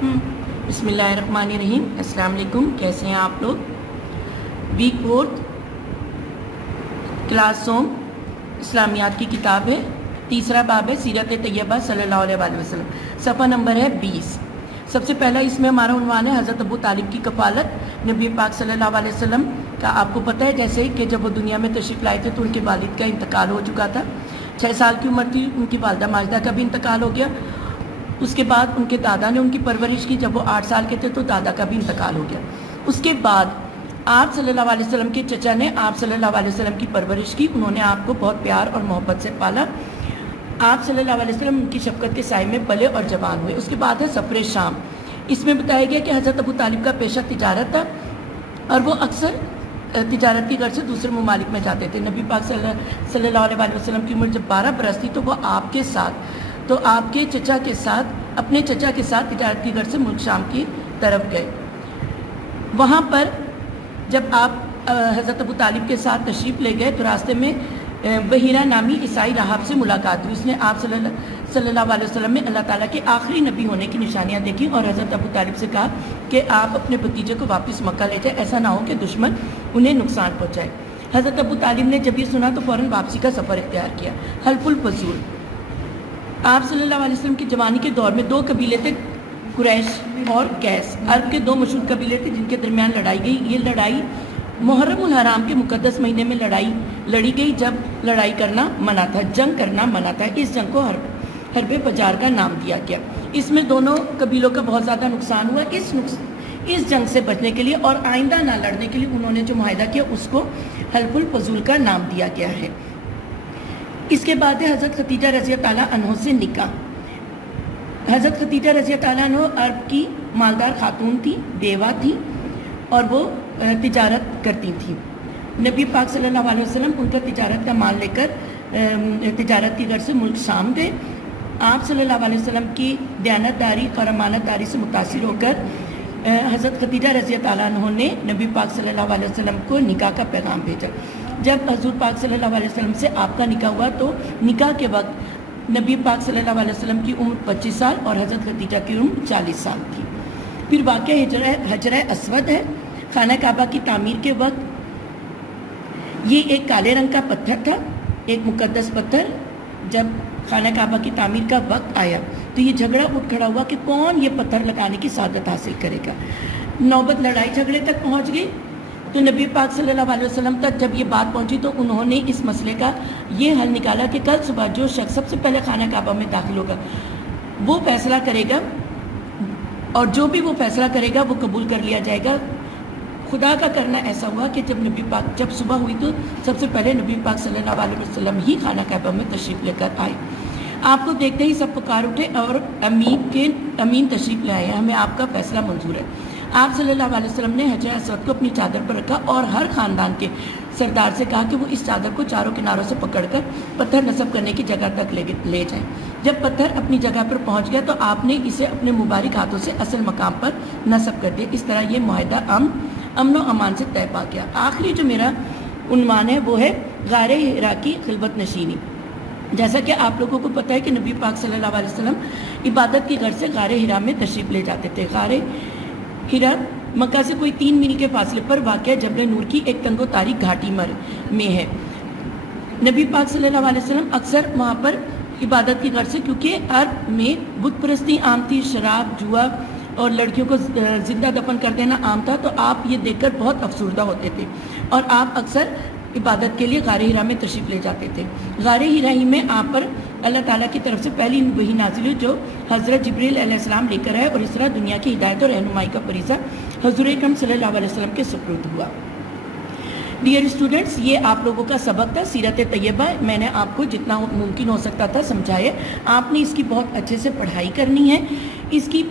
بسم اللہ الرحمن الرحیم. السلام علیکم. کیسے ہیں آپ لوگ؟ ویک 4 کلاس سوم اسلامیات کی کتاب ہے. تیسرا باب ہے سیرت طیبہ صلی اللہ علیہ وآلہ وسلم. صفحہ نمبر ہے 20. سب سے پہلا اس میں ہمارا عنوان ہے حضرت ابو طالب کی کفالت نبی پاک صلی اللہ علیہ وسلم کا. آپ کو پتہ ہے جیسے کہ جب وہ دنیا میں تشریف لائے تھے تو ان کے والد کا انتقال ہو چکا تھا. 6 سال کی عمر تھی. ان کی والدہ ماجدہ کا بھی انتقال ہو گیا. اس کے بعد ان کے دادا نے ان کی پرورش کی. جب وہ 8 سال کے تھے تو دادا کا بھی انتقال ہو گیا. اس کے بعد آپ صلی اللہ علیہ وسلم کے چچا نے آپ صلی اللہ علیہ وسلم کی پرورش کی. انہوں نے آپ کو بہت پیار اور محبت سے پالا. آپ صلی اللہ علیہ وسلم ان کی شفقت کے سائے میں پلے اور جوان ہوئے. اس کے بعد ہے سفر شام. اس میں بتایا گیا کہ حضرت ابو طالب کا پیشہ تجارت تھا اور وہ اکثر تجارت کی غرض سے دوسرے ممالک میں جاتے تھے. نبی پاک صلی اللہ علیہ وسلم کی عمر جب 12 برس تھی تو وہ آپ کے چچا کے ساتھ اپنے چچا کے ساتھ تجارت کی غرض سے ملک شام کی طرف گئے. وہاں پر جب آپ حضرت ابو طالب کے ساتھ تشریف لے گئے تو راستے میں بحیرہ نامی عیسائی راہب سے ملاقات ہوئی. اس نے آپ صلی اللہ علیہ وسلم میں اللہ تعالیٰ کے آخری نبی ہونے کی نشانیاں دیکھی اور حضرت ابو طالب سے کہا کہ آپ اپنے بھتیجے کو واپس مکہ لے جائیں. ایسا نہ ہو کہ دشمن انہیں نقصان پہنچائے. حضرت ابو طالب نے جب یہ سنا تو فوراً واپسی کا سفر اختیار کیا. حلف الفضول. آپ صلی اللہ علیہ وسلم کی جوانی کے دور میں 2 قبیلے تھے, قریش اور قیس. عرب کے 2 مشہور قبیلے تھے جن کے درمیان لڑائی گئی. یہ لڑائی محرم الحرام کے مقدس مہینے میں لڑی گئی جب لڑائی کرنا منع تھا, جنگ کرنا منع تھا. اس جنگ کو حرب فجار کا نام دیا گیا. اس میں دونوں قبیلوں کا بہت زیادہ نقصان ہوا. اس جنگ سے بچنے کے لیے اور آئندہ نہ لڑنے کے لیے انہوں نے جو معاہدہ کیا اس کو حلف الفضول کا نام دیا گیا ہے. اس کے بعد ہے حضرت خدیجہ رضی اللہ عنہ سے نکاح. حضرت خدیجہ رضی اللہ عنہ عرب کی مالدار خاتون تھی, بیوہ تھی اور وہ تجارت کرتی تھیں. نبی پاک صلی اللہ علیہ وسلم ان کا تجارت کا مال لے کر تجارت کی غرض سے ملک شام گئے. آپ صلی اللہ علیہ وسلم کی دیانت داری اور امانت داری سے متاثر ہو کر حضرت خدیجہ رضی اللہ عنہ نے نبی پاک صلی اللہ علیہ وسلم کو نکاح کا پیغام بھیجا. جب حضور پاک صلی اللہ علیہ وسلم سے آپ کا نکاح ہوا تو نکاح کے وقت نبی پاک صلی اللہ علیہ وسلم کی عمر 25 سال اور حضرت خدیجہ کی عمر 40 سال تھی. پھر واقعہ حجرہ اسود ہے. خانہ کعبہ کی تعمیر کے وقت یہ ایک کالے رنگ کا پتھر تھا, ایک مقدس پتھر. جب خانہ کعبہ کی تعمیر کا وقت آیا تو یہ جھگڑا اٹھ کھڑا ہوا کہ کون یہ پتھر لگانے کی سعادت حاصل کرے گا. نوبت لڑائی جھگڑے تک پہنچ گئی. تو نبی پاک صلی اللہ علیہ وسلم تک جب یہ بات پہنچی تو انہوں نے اس مسئلے کا یہ حل نکالا کہ کل صبح جو شخص سب سے پہلے خانہ کعبہ میں داخل ہوگا وہ فیصلہ کرے گا اور جو بھی وہ فیصلہ کرے گا وہ قبول کر لیا جائے گا. خدا کا کرنا ایسا ہوا کہ جب صبح ہوئی تو سب سے پہلے نبی پاک صلی اللہ علیہ وسلم ہی خانہ کعبہ میں تشریف لے کر آئے. آپ کو دیکھتے ہی سب پکار اٹھے اور امین تشریف لے آئے, ہمیں آپ کا فیصلہ منظور ہے. آپ صلی اللہ علیہ وسلم نے حجر اسود کو اپنی چادر پر رکھا اور ہر خاندان کے سردار سے کہا کہ وہ اس چادر کو چاروں کناروں سے پکڑ کر پتھر نصب کرنے کی جگہ تک لے جائیں. جب پتھر اپنی جگہ پر پہنچ گیا تو آپ نے اسے اپنے مبارک ہاتھوں سے اصل مقام پر نصب کر دیا. اس طرح یہ معاہدہ امن و امان سے طے پا گیا. آخری جو میرا عنوان ہے وہ ہے غار حرا کی خلوت نشینی. جیسا کہ آپ لوگوں کو پتہ ہے کہ نبی پاک صلی اللہ علیہ وسلم عبادت کی غرض سے غار حرا میں تشریف لے جاتے تھے. غار حرا مکہ سے کوئی 3 میل کے فاصلے پر واقع جبل نور کی ایک تنگ و تاریک گھاٹی میں ہے. نبی پاک صلی اللہ علیہ وسلم اکثر وہاں پر عبادت کی غرض سے, کیونکہ عرب میں بت پرستی عام تھی, شراب جوا اور لڑکیوں کو زندہ دفن کر دینا عام تھا, تو آپ یہ دیکھ کر بہت افسردہ ہوتے تھے اور آپ اکثر عبادت کے لیے غار حرا میں تشریف لے جاتے تھے. غار حرا ہی میں آپ پر اللہ تعالیٰ کی طرف سے پہلی وحی نازل ہوئی جو حضرت جبریل علیہ السلام لے کر آئے اور اس طرح دنیا کی ہدایت اور رہنمائی کا فریضہ حضور اکرم صلی اللہ علیہ وسلم کے سپرد ہوا. ڈیئر اسٹوڈنٹس, یہ آپ لوگوں کا سبق تھا سیرت طیبہ. میں نے آپ کو جتنا ممکن ہو سکتا تھا سمجھایا. آپ نے اس کی بہت اچھے سے پڑھائی کرنی ہے. اس کی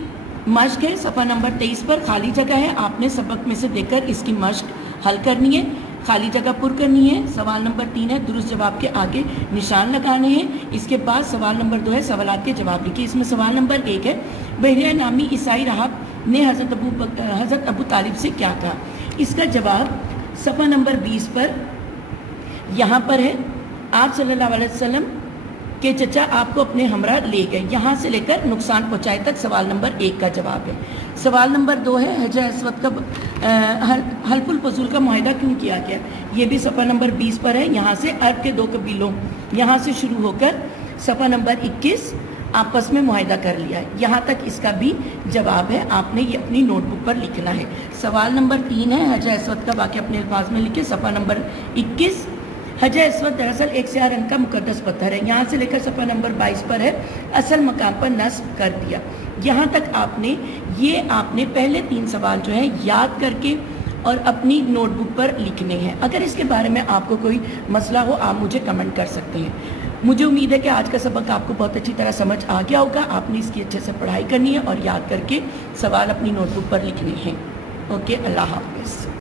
مشق ہے صفحہ نمبر 23 پر خالی جگہ ہے. آپ نے سبق میں سے دیکھ کر اس کی مشق حل کرنی ہے, خالی جگہ پر کرنی ہے. سوال نمبر 3 ہے درست جواب کے آگے نشان لگانے ہیں. اس کے بعد سوال نمبر 2 ہے سوالات کے جواب لکھیے. اس میں سوال نمبر 1 ہے بحیرہ نامی عیسائی راہب نے حضرت ابو طالب سے کیا کہا. اس کا جواب صفحہ نمبر 20 پر یہاں پر ہے. آپ صلی اللہ علیہ وسلم کہ چچا آپ کو اپنے ہمراہ لے گئے، یہاں سے لے کر نقصان پہنچائے تک سوال نمبر 1 کا جواب ہے۔ سوال نمبر 2 ہے حجر اسود کا حلف الفضول کا معاہدہ کیوں کیا گیا؟ یہ بھی صفحہ نمبر 20 پر ہے۔ یہاں سے عرب کے 2 قبیلوں یہاں سے شروع ہو کر صفحہ نمبر 21 آپس میں معاہدہ کر لیا ہے، یہاں تک اس کا بھی جواب ہے، آپ نے یہ اپنی نوٹ بک پر لکھنا ہے۔ سوال نمبر 3 ہے حجر اسود کا واقعہ اپنے الفاظ میں لکھے، صفحہ نمبر 21۔ حجر اسود دراصل ایک سیاہ رنگ کا مقدس پتھر ہے، یہاں سے لے کر صفحہ نمبر 22 پر ہے، اصل مقام پر نصب کر دیا۔ یہاں تک آپ نے پہلے 3 سوال جو ہیں یاد کر کے اور اپنی نوٹ بک پر لکھنے ہیں۔ اگر اس کے بارے میں آپ کو کوئی مسئلہ ہو آپ مجھے کمنٹ کر سکتے ہیں۔ مجھے امید ہے کہ آج کا سبق آپ کو بہت اچھی طرح سمجھ آ گیا ہوگا، آپ نے اس کی اچھے سے پڑھائی کرنی ہے اور یاد کر کے سوال اپنی نوٹ بک پر لکھنے ہیں۔ اوکے، اللہ حافظ۔